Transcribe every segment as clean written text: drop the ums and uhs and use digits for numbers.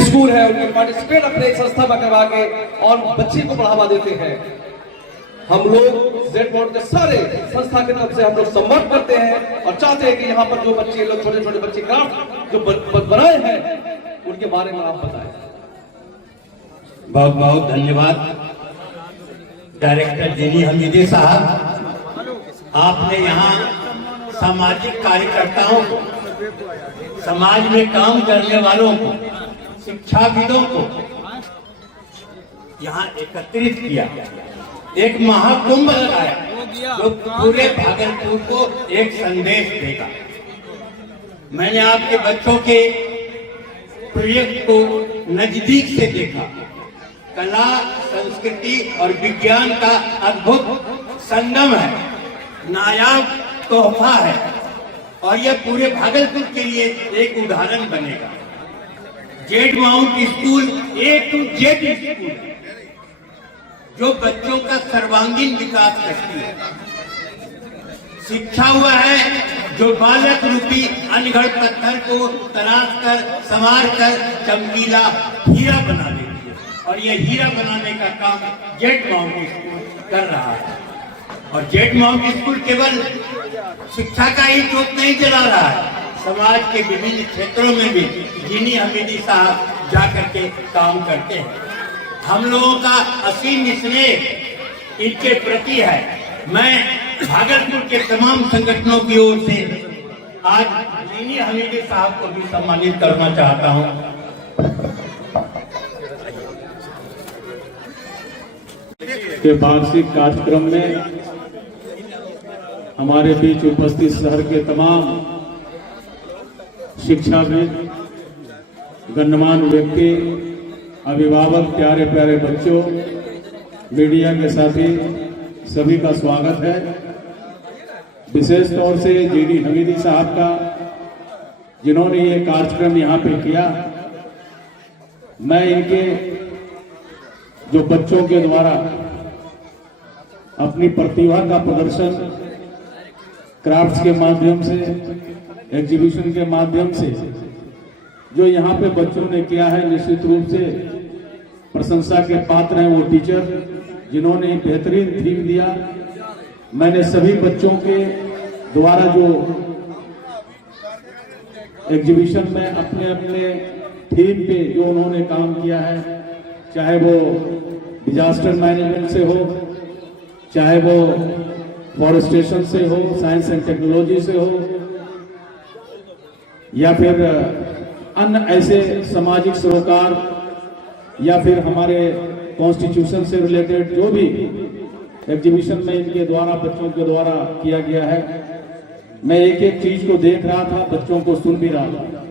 School है उनके participate अपने संस्था में करवा के और बच्चे को बढ़ावा देते हैं। हम लोग जेड बोर्ड के सारे संस्था की तरफ से हम लोग संपर्क करते हैं और चाहते हैं कि यहाँ पर जो बच्चे लोग छोटे छोटे बच्चे क्राफ्ट जो बनाए हैं उनके बारे में आप बताएं। बहुत बहुत धन्यवाद डायरेक्टर जीनी हमीदी साहब। आपने यहाँ सामाजिक कार्यकर्ताओं को, समाज में काम करने वालों को, शिक्षाविदों को यहाँ एकत्रित किया, एक महाकुंभ लगाया जो पूरे भागलपुर को एक संदेश देगा। मैंने आपके बच्चों के प्रोजेक्ट को नजदीक से देखा। कला, संस्कृति और विज्ञान का अद्भुत संगम है, नायाब तोहफा है और यह पूरे भागलपुर के लिए एक उदाहरण बनेगा। Z mount school A to Z school जो बच्चों का सर्वांगीण विकास करती है। शिक्षा हुआ है जो बालक रूपी अनगढ़ पत्थर को तराश कर, संवार कर चमकीला हीरा बना देती है और यह हीरा बनाने का काम जेड माउंट स्कूल कर रहा है। और जेड माउंट स्कूल केवल शिक्षा का ही जोत नहीं जला रहा है, समाज के विभिन्न क्षेत्रों में भी जीनी हमीदी साहब जाकर के काम करते हैं। हम लोगों का असीम स्नेह इनके प्रति है। मैं भागलपुर के तमाम संगठनों की ओर से आज जीनी हमीदी साहब को भी सम्मानित करना चाहता हूं। के वार्षिक कार्यक्रम में हमारे बीच उपस्थित शहर के तमाम शिक्षाविद, गणमान्य व्यक्ति, अभिभावक, प्यारे प्यारे बच्चों, मीडिया के साथी, सभी का स्वागत है। विशेष तौर से जीनी हमीदी साहब का, जिन्होंने ये कार्यक्रम यहाँ पे किया। मैं इनके जो बच्चों के द्वारा अपनी प्रतिभा का प्रदर्शन क्राफ्ट्स के माध्यम से, एग्जीबिशन के माध्यम से जो यहाँ पे बच्चों ने किया है, निश्चित रूप से प्रशंसा के पात्र हैं वो टीचर जिन्होंने बेहतरीन थीम दिया। मैंने सभी बच्चों के द्वारा जो एग्जीबिशन में अपने अपने थीम पे जो उन्होंने काम किया है, चाहे वो डिजास्टर मैनेजमेंट से हो, चाहे वो फॉरेस्टेशन से हो, साइंस एंड टेक्नोलॉजी से हो, या फिर अन्य ऐसे सामाजिक सरोकार, या फिर हमारे कॉन्स्टिट्यूशन से रिलेटेड जो भी एग्जीबिशन में इनके द्वारा, बच्चों के द्वारा किया गया है, मैं एक एक चीज को देख रहा था, बच्चों को सुन भी रहा था।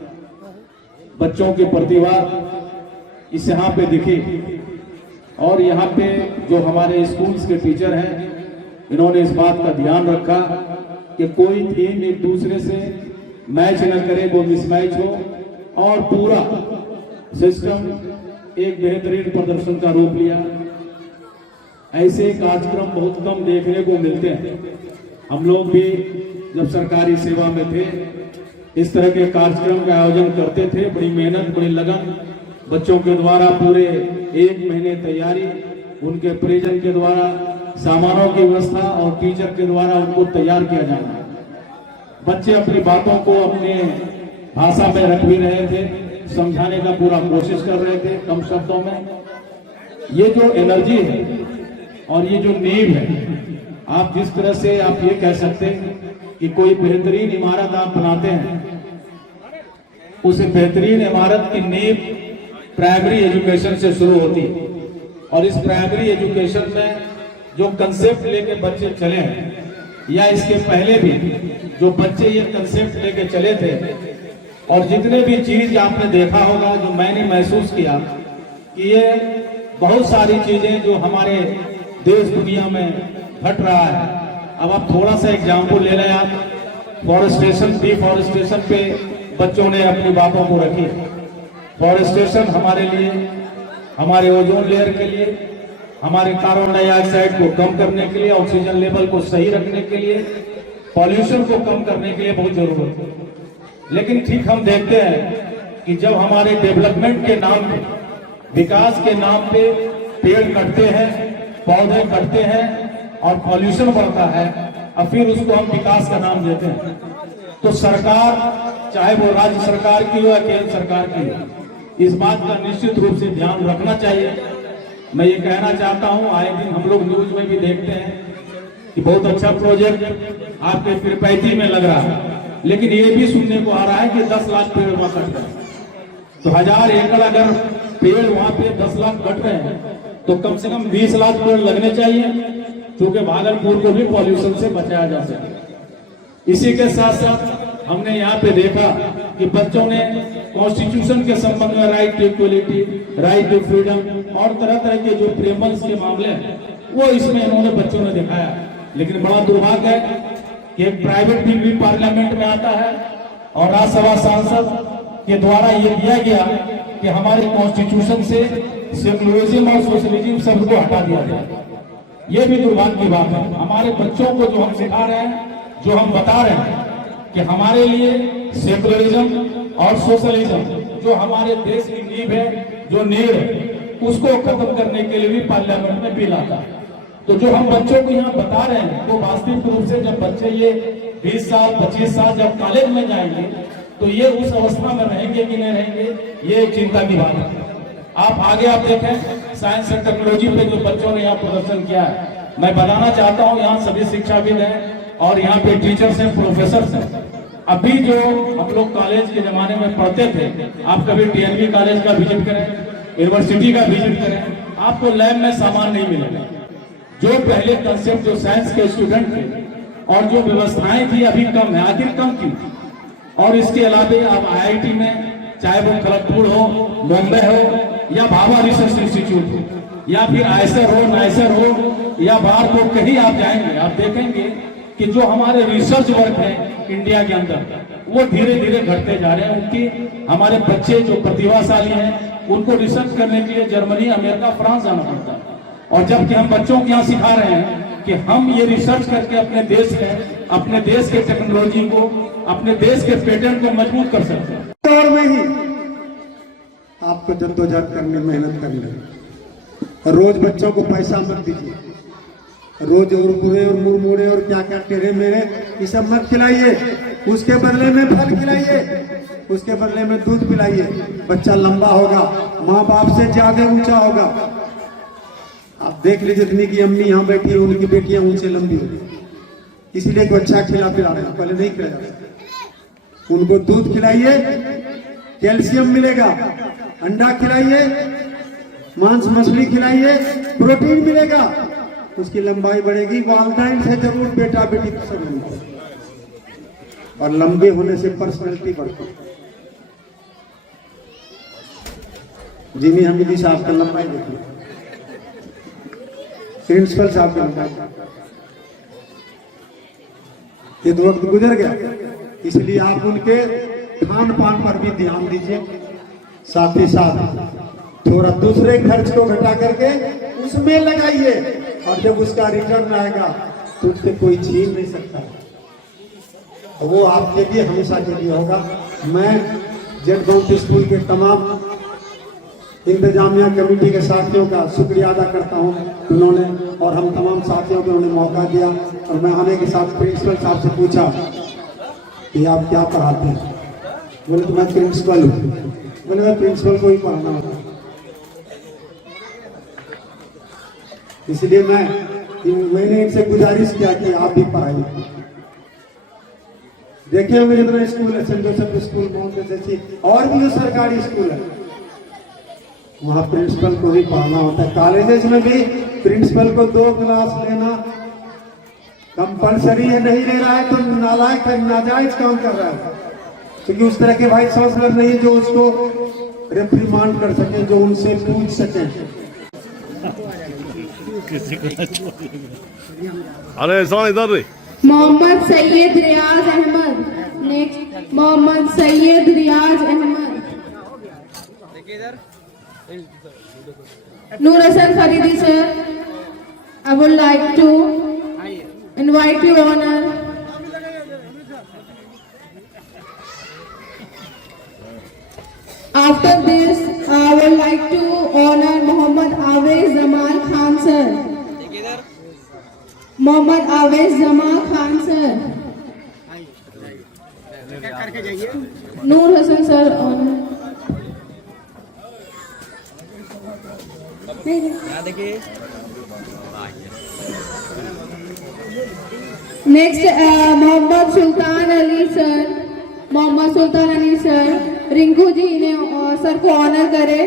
बच्चों की प्रतिभा इस यहाँ पे दिखी और यहाँ पे जो हमारे स्कूल्स के टीचर हैं, इन्होंने इस बात का ध्यान रखा कि कोई थीम एक दूसरे से मैच न करे, वो मिसमैच हो और पूरा सिस्टम एक बेहतरीन प्रदर्शन का रूप लिया। ऐसे कार्यक्रम बहुत कम देखने को मिलते हैं। हम लोग भी जब सरकारी सेवा में थे इस तरह के कार्यक्रम का आयोजन करते थे। बड़ी मेहनत, बड़ी लगन, बच्चों के द्वारा पूरे 1 महीने तैयारी, उनके परिजन के द्वारा सामानों की व्यवस्था और टीचर के द्वारा उनको तैयार किया जाना। बच्चे अपनी बातों को अपने भाषा में रख भी रहे थे, समझाने का पूरा कोशिश कर रहे थे कम शब्दों में। ये जो एनर्जी है और ये जो नींव है, आप जिस तरह से आप ये कह सकते हैं कि कोई बेहतरीन इमारत आप बनाते हैं, उस बेहतरीन इमारत की नींव प्राइमरी एजुकेशन से शुरू होती है। और इस प्राइमरी एजुकेशन में जो कंसेप्ट लेके बच्चे चले हैं, या इसके पहले भी जो बच्चे ये कंसेप्ट लेके चले थे, और जितने भी चीज आपने देखा होगा, जो मैंने महसूस किया कि ये बहुत सारी चीजें जो हमारे देश दुनिया में घट रहा है। अब आप थोड़ा सा एग्जाम्पल ले लें, आप फॉरेस्टेशन, डिफॉरेस्टेशन पे बच्चों ने अपनी बातों को रखी। फॉरेस्टेशन हमारे लिए, हमारे ओजोन लेयर के लिए, हमारे कार्बन डाइऑक्साइड को कम करने के लिए, ऑक्सीजन लेवल को सही रखने के लिए, पॉल्यूशन को कम करने के लिए बहुत जरूरत है। लेकिन ठीक हम देखते हैं कि जब हमारे डेवलपमेंट के नाम पे, विकास के नाम पे पेड़ कटते हैं, पौधे कटते हैं और पॉल्यूशन बढ़ता है, और फिर उसको हम विकास का नाम देते हैं, तो सरकार, चाहे वो राज्य सरकार की हो या केंद्र सरकार की हो, इस बात का निश्चित रूप से ध्यान रखना चाहिए। मैं ये कहना चाहता हूं, आए दिन हम लोग न्यूज में भी देखते हैं कि बहुत अच्छा प्रोजेक्ट आपके पीरपैंती में लग रहा है, लेकिन ये भी सुनने को आ रहा है कि 10 लाख पेड़ वहां कट रहे हैं। तो 1000 एकड़ अगर पेड़ वहां पे 10 लाख कट रहे हैं, तो कम से कम 20 लाख पेड़ लगने चाहिए, क्योंकि भागलपुर को भी पॉल्यूशन से बचाया जा सके। इसी के साथ साथ हमने यहाँ पे देखा कि बच्चों ने कॉन्स्टिट्यूशन के संबंध में right to equality, right to freedom और तरह तरह के जो प्रेमल्स के मामले हैं वो इसमें इन्होंने बच्चों ने दिखाया। लेकिन बड़ा दुर्भाग्य है कि एक प्राइवेट बिल भी पार्लियामेंट में आता है और राज्यसभा सांसद के द्वारा ये दिया गया कि हमारे कॉन्स्टिट्यूशन से सेकुलरिज्म और सोशलिज्म शब्द को हटा दिया जाए। ये भी दुर्भाग्य की बात है। हमारे बच्चों को जो हम सिखा रहे हैं, जो हम बता रहे हैं कि हमारे लिए सेकुलरिज्म और सोशलिज्म जो हमारे देश की नींव है, जो नींव है, उसको खत्म करने के लिए भी पार्लियामेंट में बिल आता है। तो जो हम बच्चों को यहाँ बता रहे हैं वो वास्तविक रूप से जब बच्चे ये 20 साल 25 साल जब कॉलेज में जाएंगे तो ये उस अवस्था में रहेंगे कि नहीं रहेंगे, ये चिंता की बात है। आप आगे आप देखें साइंस एंड टेक्नोलॉजी पे जो बच्चों ने यहाँ प्रदर्शन किया है, मैं बताना चाहता हूँ यहाँ सभी शिक्षाविद हैं और यहाँ पे टीचर्स हैं, प्रोफेसर हैं। अभी जो हम लोग कॉलेज के जमाने में पढ़ते थे, आप कभी टीएनवी कॉलेज का विजिट करें, यूनिवर्सिटी का विजिट करें, आपको लैब में सामान नहीं मिलेगा। जो पहले कंसेप्ट जो साइंस के स्टूडेंट थे और जो व्यवस्थाएं थी अभी कम है, आखिर कम क्यों? और इसके अलावा आप आईआईटी में, चाहे वो खड़गपुर हो, बॉम्बे हो या भाभा रिसर्च इंस्टीट्यूट हो या फिर आयसर हो, नाइसर हो या बाहर को कहीं आप जाएंगे, आप देखेंगे कि जो हमारे रिसर्च वर्क है इंडिया के अंदर वो धीरे धीरे घटते जा रहे हैं। उनकी हमारे बच्चे जो प्रतिभाशाली हैं उनको रिसर्च करने के लिए जर्मनी, अमेरिका, फ्रांस जाना पड़ता है। और जबकि हम बच्चों को यहाँ सिखा रहे हैं कि हम ये रिसर्च करके अपने देश में, अपने देश के टेक्नोलॉजी को, अपने देश के पेटेंट को मजबूत कर सकते हैं। दौर में ही आपको जद्दोजहद करनी, मेहनत करनी। रोज बच्चों को पैसा मत दीजिए, रोज उर्मुरे और मुरमुरे और क्या क्या टेढ़े मेढ़े ये सब मत खिलाइए। उसके बदले में फल खिलाइए, उसके बदले में दूध पिलाइए। बच्चा लंबा होगा, माँ बाप से ज्यादा ऊंचा होगा। आप देख लीजिए, जितनी की अम्मी यहाँ बैठी है उनकी बेटियां ऊंचे लंबी होगी, इसीलिए कोई अच्छा खिला पिला रहे हैं, पहले नहीं खिलाया। उनको दूध खिलाइए, कैल्शियम मिलेगा। अंडा खिलाइए, मांस मछली खिलाइए, प्रोटीन मिलेगा, उसकी लंबाई बढ़ेगी। वालिदैन से जरूर बेटा बेटी सब मिलता है और लंबे होने से पर्सनैलिटी बढ़ती है। जिमी हमीदी साहब का लंबाई देखिए, प्रिंसिपल साहब का लंबाई, ये तो वक्त गुजर गया। इसलिए आप उनके खान पान पर भी ध्यान दीजिए, साथ ही साथ थोड़ा दूसरे खर्च को घटा करके उसमें लगाइए, और जब उसका रिटर्न आएगा तो उससे कोई छीन नहीं सकता, वो आपके लिए हमेशा के लिए होगा। मैं जेड बाउंड्री स्कूल के तमाम इंतजामिया कमेटी के साथियों का शुक्रिया अदा करता हूं, उन्होंने और हम तमाम साथियों को उन्होंने मौका दिया। और मैं आने के साथ प्रिंसिपल साहब से पूछा कि आप क्या पढ़ाते हैं? बोले तो मैं प्रिंसिपल हूँ। बोले मैं प्रिंसिपल को ही पढ़ाना होता, इसलिए मैंने इनसे गुजारिश किया कि आप भी पढ़ाइए। देखिए मेरे इतना स्कूल है, सेंट जोसेफ स्कूल, माउंट जैसी और भी जो सरकारी स्कूल है, वहाँ प्रिंसिपल को ही पढ़ाना होता है। कॉलेजेस में भी प्रिंसिपल को 2 क्लास लेना कंपलसरी है, नहीं ले रहा है तो नालायक है, नाजायज काम कर रहा है। क्योंकि उस तरह के भाई काउंसलर नहीं जो उसको रिप्रीमांड कर सके, जो उनसे पूछ सके। अरे इधर रे। मोहम्मद सैयद रियाज Ahmad, next Mohammad Syed Riyaz Ahmad. Noor Hasan Faridi sir, I would like to invite you honor. Mohammad Avesh Jama Khan sir, Noor Hasan sir next Mohammad Sultan Ali sir, Rinku ji इन्हें सर को ऑनर करें,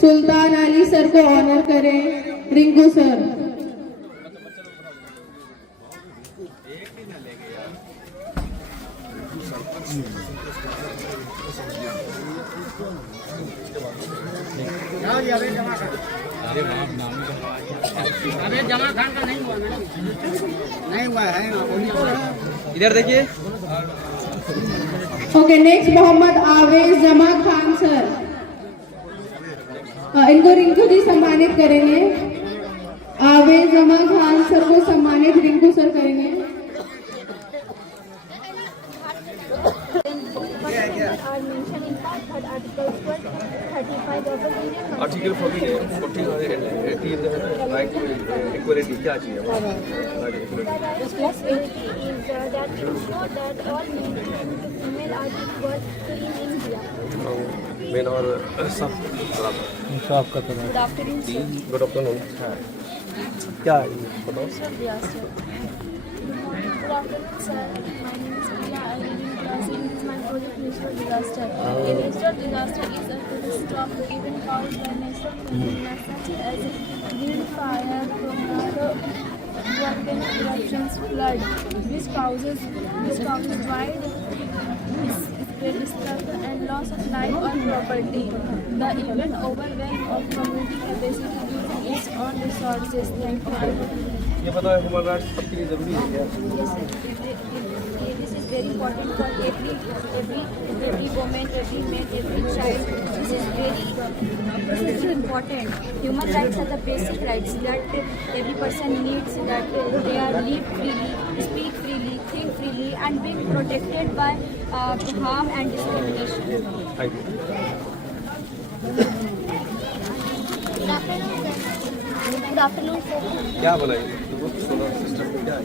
सुल्तान अली सर को ऑनर करें, रिंकू सर। अबे जमा खान का नहीं हुआ मैडम, नहीं हुआ है इधर देखिए। Okay next Mohammad Avesh Jama Khan sir, इनको रिंकू जी सम्मानित करेंगे। आवेश जमा खान सर को सम्मानित रिंकू सर करेंगे। आर्टिकल 14 राइट टू इक्वालिटी क्या चाहिए? मेन और सब आपका गुड आफ्टरनून क्या बताओ? Good afternoon, sir. My name is Priya. I live in class 8. This is my project, natural disaster. A natural disaster is a catastrophe even caused by natural phenomena such as wind, fire, tornado, volcanic eruptions, flood, which causes wide spread destruction and loss of life or property. The event overwhelm of community capacity using its own resources. Thank you. ये बताओ human rights सबके लिए जरूरी है क्या? This is very important for every woman, every man, every child. This is very important. Human rights are the basic rights that every person needs. That they are live freely, speak freely, think freely, and being protected by harm and discrimination. Thank you. Good afternoon, sir. क्या बनाइए solar system क्या है?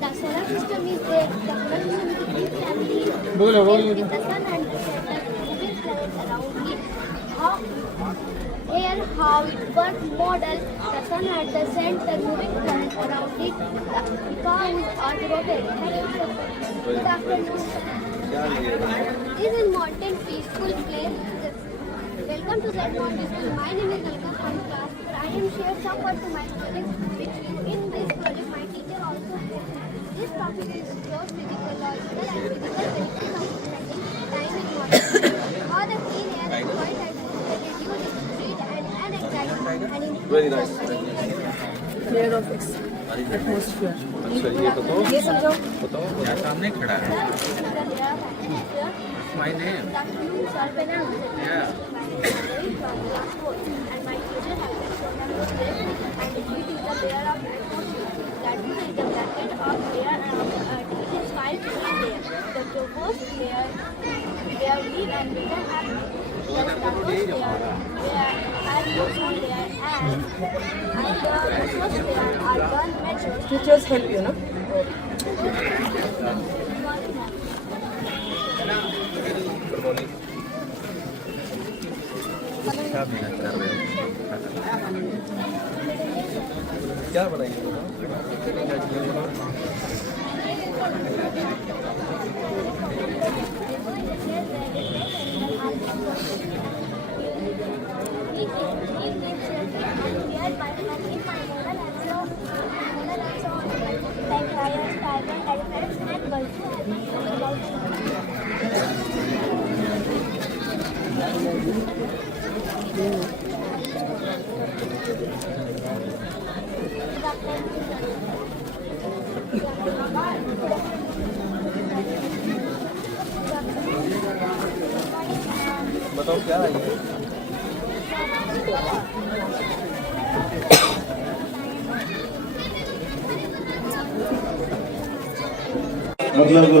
The solar system is there. The solar system is the family with the sun and the moving planets around it. How it works model, the sun at the center, moving planets around it. The cows are rotating. Good afternoon, sir. This is mountain peaceful place. Welcome to that mountain school. My name is Alka from class. I am shared some work to my project. In this project, my teacher also said this topic is close physical, logical, and physical benefits of spending time in water. How the clean air and quiet atmosphere reduce street and anxiety and improve Very nice. Clear of atmosphere. अच्छा ये बताओ, ये समझो। बताओ क्या सामने खड़ा है? My name. Yeah. And my teacher has and it is the layer of atmosphere. That is the bracket of air around it is 5 layer. The troposphere layer where we and we can have the stratosphere where ozone layer and the atmosphere are one measure. Teachers help you, no? Good morning. क्या मेहनत कर रहे हो? क्या बनाइए बताओ क्या है ये? मतलब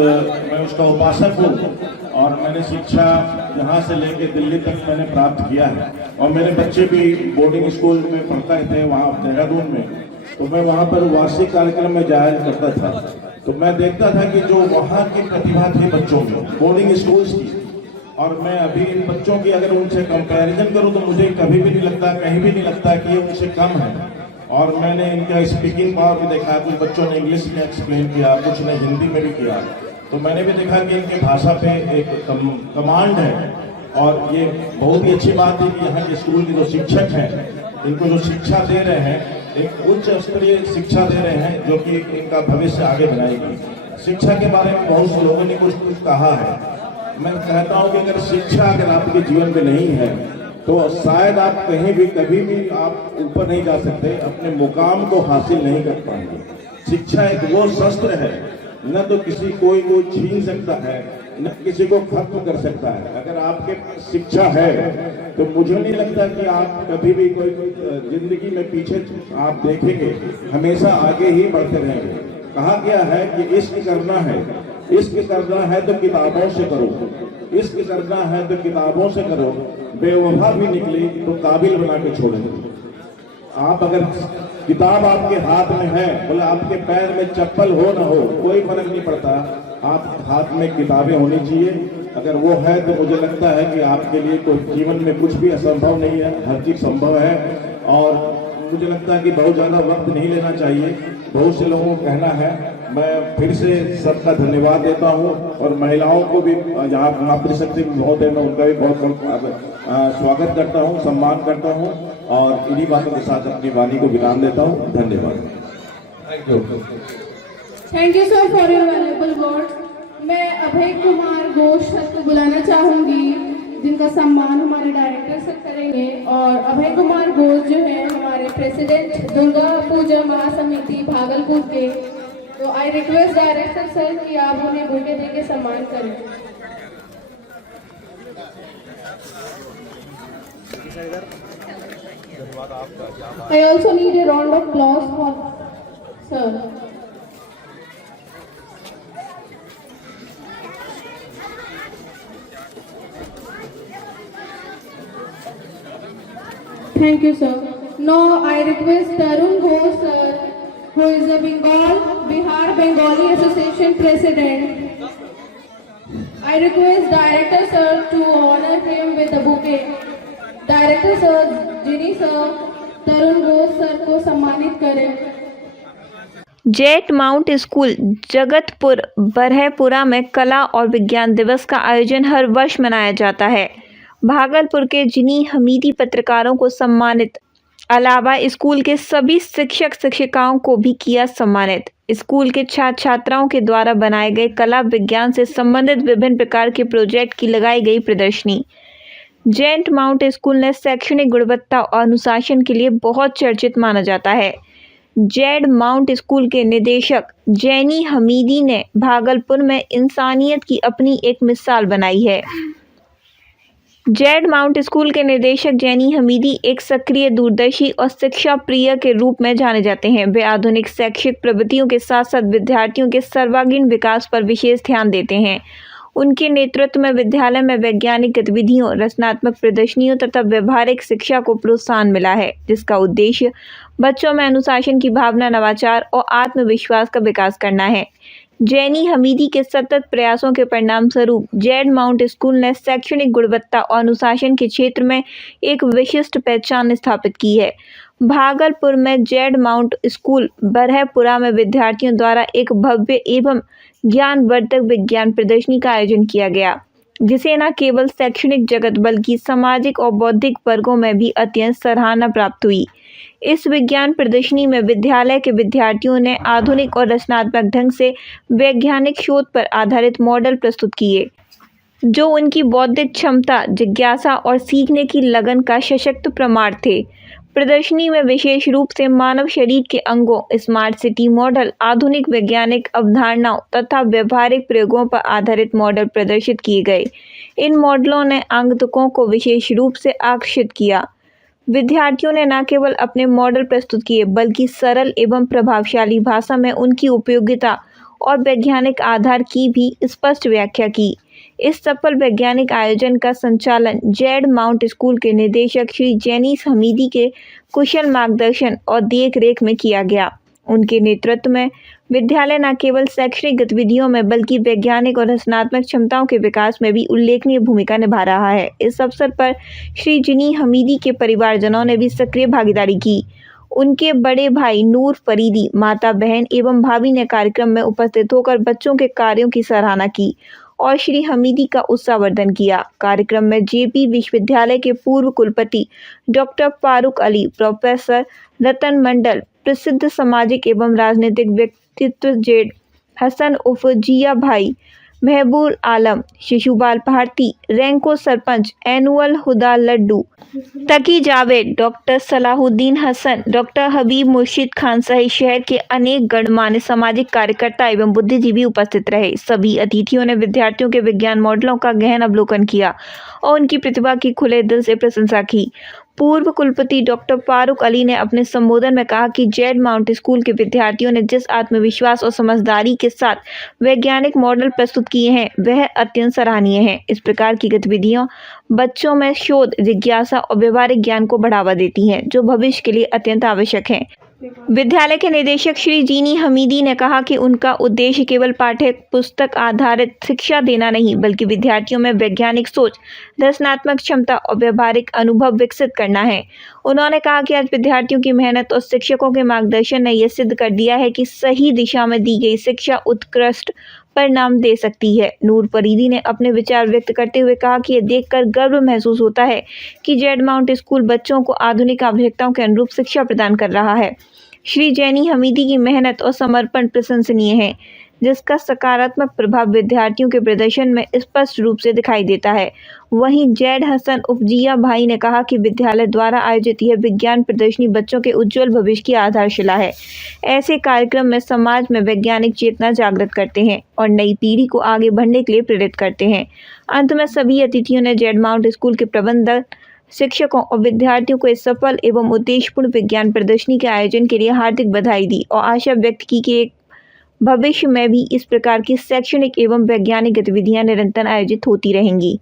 मैं उसका उपासक हूँ और मैंने शिक्षा यहाँ से लेके दिल्ली तक मैंने प्राप्त किया है और मेरे बच्चे भी बोर्डिंग स्कूल में पढ़ते थे वहाँ देहरादून में। तो मैं वहाँ पर वार्षिक कार्यक्रम में जाया करता था, तो मैं देखता था कि जो वहाँ की प्रतिभा थी बच्चों में, बोर्डिंग स्कूल्स की, और मैं अभी इन बच्चों की अगर उनसे कंपैरिजन करूँ तो मुझे कभी भी नहीं लगता, कहीं भी नहीं लगता कि ये उनसे कम है। और मैंने इनका स्पीकिंग पावर भी देखा, कुछ बच्चों ने इंग्लिश में एक्सप्लेन किया, कुछ ने हिंदी में भी किया, तो मैंने भी देखा कि इनकी भाषा पे एक कमांड है। और ये बहुत ही अच्छी बात है कि यहाँ के स्कूल के जो शिक्षक हैं, इनको जो शिक्षा दे रहे हैं, एक उच्च स्तरीय शिक्षा दे रहे हैं जो कि इनका भविष्य आगे बनाएगी। शिक्षा के बारे में बहुत से लोगों ने कुछ कहा है। मैं कहता हूँ कि अगर शिक्षा अगर आपके जीवन में नहीं है तो शायद आप कहीं भी कभी भी आप ऊपर नहीं जा सकते, अपने मुकाम को हासिल नहीं कर पाएंगे। शिक्षा एक वो शस्त्र है, न तो किसी कोई छीन सकता है, न किसी को खत्म कर सकता है। अगर आपके शिक्षा है तो मुझे नहीं लगता कि आप कभी भी कोई जिंदगी में पीछे आप देखेंगे, हमेशा आगे ही बढ़ते रहेंगे। कहा गया है कि इश्क करना है, इश्क करना है तो किताबों से करो, इश्क करना है तो किताबों से करो, बेवफा भी निकली तो काबिल बना के छोड़ेंगे। आप अगर किताब आपके हाथ में है, बोले आपके पैर में चप्पल हो ना हो कोई फर्क नहीं पड़ता, आप हाथ में किताबें होनी चाहिए। अगर वो है तो मुझे लगता है कि आपके लिए कोई जीवन में कुछ भी असंभव नहीं है, हर चीज संभव है। और मुझे लगता है कि बहुत ज़्यादा वक्त नहीं लेना चाहिए, बहुत से लोगों को कहना है। मैं फिर से सबका धन्यवाद देता हूं और महिलाओं को भी यहाँ मातृशक्ति महोदय में उनका भी बहुत बहुत स्वागत करता हूं, सम्मान करता हूं और इन्हीं बातों के साथ अपनी वाणी को विराम देता हूं। धन्यवाद। Thank you sir for your valuable words. मैं अभय कुमार घोष सर को बुलाना चाहूंगी, जिनका सम्मान हमारे डायरेक्टर सर करेंगे। और अभय कुमार घोष जो है हमारे प्रेसिडेंट दुर्गा पूजा महासमिति भागलपुर के, तो आई रिक्वेस्ट डायरेक्टर सर कि आप उन्हें बुके देके सम्मान करें। I also need a round of applause for sir. Thank you, sir. Now I request Tarun Ghosh, sir, who is the Bihar Bengali Association President. I request Director, sir, to honor him with a bouquet. Director, sir, Jini sir, Tarun Ghosh sir को सम्मानित करें। Jet Mount School Jagatpur Barahpura में कला और विज्ञान दिवस का आयोजन हर वर्ष मनाया जाता है। भागलपुर के जिनी हमीदी पत्रकारों को सम्मानित, अलावा स्कूल के सभी शिक्षक शिक्षिकाओं को भी किया सम्मानित। स्कूल के छात्र छात्राओं के द्वारा बनाए गए कला विज्ञान से संबंधित विभिन्न प्रकार के प्रोजेक्ट की लगाई गई प्रदर्शनी। जेट माउंट स्कूल ने शैक्षणिक गुणवत्ता और अनुशासन के लिए बहुत चर्चित माना जाता है। जेड माउंट स्कूल के निदेशक जैनी हमीदी ने भागलपुर में इंसानियत की अपनी एक मिसाल बनाई है। जेड माउंट स्कूल के निदेशक जैनी हमीदी एक सक्रिय, दूरदर्शी और शिक्षा प्रिय के रूप में जाने जाते हैं। वे आधुनिक शैक्षिक प्रवृत्तियों के साथ साथ विद्यार्थियों के सर्वांगीण विकास पर विशेष ध्यान देते हैं। उनके नेतृत्व में विद्यालय में वैज्ञानिक गतिविधियों, रचनात्मक प्रदर्शनियों तथा व्यवहारिक शिक्षा को प्रोत्साहन मिला है, जिसका उद्देश्य बच्चों में अनुशासन की भावना, नवाचार और आत्मविश्वास का विकास करना है। जैनी हमीदी के सतत प्रयासों के परिणाम स्वरूप जेड माउंट स्कूल ने शैक्षणिक गुणवत्ता और अनुशासन के क्षेत्र में एक विशिष्ट पहचान स्थापित की है। भागलपुर में जेड माउंट स्कूल बरहपुरा में विद्यार्थियों द्वारा एक भव्य एवं ज्ञानवर्धक विज्ञान प्रदर्शनी का आयोजन किया गया, जिसे न केवल शैक्षणिक जगत बल्कि सामाजिक और बौद्धिक वर्गों में भी अत्यंत सराहना प्राप्त हुई। इस विज्ञान प्रदर्शनी में विद्यालय के विद्यार्थियों ने आधुनिक और रचनात्मक ढंग से वैज्ञानिक शोध पर आधारित मॉडल प्रस्तुत किए, जो उनकी बौद्धिक क्षमता, जिज्ञासा और सीखने की लगन का सशक्त प्रमाण थे। प्रदर्शनी में विशेष रूप से मानव शरीर के अंगों, स्मार्ट सिटी मॉडल, आधुनिक वैज्ञानिक अवधारणाओं तथा व्यवहारिक प्रयोगों पर आधारित मॉडल प्रदर्शित किए गए। इन मॉडलों ने आगंतुकों को विशेष रूप से आकर्षित किया। विद्यार्थियों ने न केवल अपने मॉडल प्रस्तुत किए, बल्कि सरल एवं प्रभावशाली भाषा में उनकी उपयोगिता और वैज्ञानिक आधार की भी स्पष्ट व्याख्या की। इस सफल वैज्ञानिक आयोजन का संचालन जेड माउंट स्कूल के निदेशक श्री जेनिस हमीदी के कुशल मार्गदर्शन और देख-रेख में किया गया। उनके नेतृत्व में विद्यालय न केवल शैक्षणिक गतिविधियों में बल्कि वैज्ञानिक और रचनात्मक क्षमताओं के विकास में भी उल्लेखनीय भूमिका निभा रहा है। इस अवसर पर श्री जिनी हमीदी के परिवारजनों ने भी सक्रिय भागीदारी की। उनके बड़े भाई नूर फरीदी, माता, बहन एवं भाभी ने कार्यक्रम में उपस्थित होकर बच्चों के कार्यों की सराहना की और श्री हमीदी का उत्साहवर्धन किया। कार्यक्रम में जेपी विश्वविद्यालय के पूर्व कुलपति डॉक्टर फारूक अली, प्रोफेसर रतन मंडल, प्रसिद्ध सामाजिक एवं राजनीतिक व्यक्तित्व जेड हसन उर्फ जिया भाई, महबूब आलम, शिशुपाल भारती, रैंको सरपंच एनुअल हुदा लड्डू, तकी जावेद, डॉक्टर सलाहुद्दीन हसन, डॉक्टर हबीब मुर्शिद खान सहित शहर के अनेक गणमान्य सामाजिक कार्यकर्ता एवं बुद्धिजीवी उपस्थित रहे। सभी अतिथियों ने विद्यार्थियों के विज्ञान मॉडलों का गहन अवलोकन किया और उनकी प्रतिभा की खुले दिल से प्रशंसा की। पूर्व कुलपति डॉक्टर फारूक अली ने अपने संबोधन में कहा कि जेड माउंट स्कूल के विद्यार्थियों ने जिस आत्मविश्वास और समझदारी के साथ वैज्ञानिक मॉडल प्रस्तुत किए हैं वह अत्यंत सराहनीय है। इस प्रकार की गतिविधियां बच्चों में शोध, जिज्ञासा और व्यवहारिक ज्ञान को बढ़ावा देती हैं, जो भविष्य के लिए अत्यंत आवश्यक है। विद्यालय के निदेशक श्री जीनी हमीदी ने कहा कि उनका उद्देश्य केवल पाठ्य पुस्तक आधारित शिक्षा देना नहीं बल्कि विद्यार्थियों में वैज्ञानिक सोच, रचनात्मक क्षमता और व्यवहारिक अनुभव विकसित करना है। उन्होंने कहा कि आज विद्यार्थियों की मेहनत और शिक्षकों के मार्गदर्शन ने यह सिद्ध कर दिया है कि सही दिशा में दी गई शिक्षा उत्कृष्ट परिणाम दे सकती है। नूर फरीदी ने अपने विचार व्यक्त करते हुए कहा कि यह देखकर गर्व महसूस होता है कि जेड माउंट स्कूल बच्चों को आधुनिक आवश्यकताओं के अनुरूप शिक्षा प्रदान कर रहा है। श्री जैनी हमीदी की मेहनत और समर्पण प्रशंसनीय है, जिसका सकारात्मक प्रभाव विद्यार्थियों के प्रदर्शन में स्पष्ट रूप से दिखाई देता है। वहीं जेड हसन उर्फ जिया भाई ने कहा कि विद्यालय द्वारा आयोजित यह विज्ञान प्रदर्शनी बच्चों के उज्जवल भविष्य की आधारशिला है। ऐसे कार्यक्रम में समाज में वैज्ञानिक चेतना जागृत करते हैं और नई पीढ़ी को आगे बढ़ने के लिए प्रेरित करते हैं। अंत में सभी अतिथियों ने जेड माउंट स्कूल के प्रबंधक, शिक्षकों और विद्यार्थियों को इस सफल एवं उद्देश्यपूर्ण विज्ञान प्रदर्शनी के आयोजन के लिए हार्दिक बधाई दी और आशा व्यक्त की कि एक भविष्य में भी इस प्रकार की शैक्षणिक एवं वैज्ञानिक गतिविधियां निरंतर आयोजित होती रहेंगी।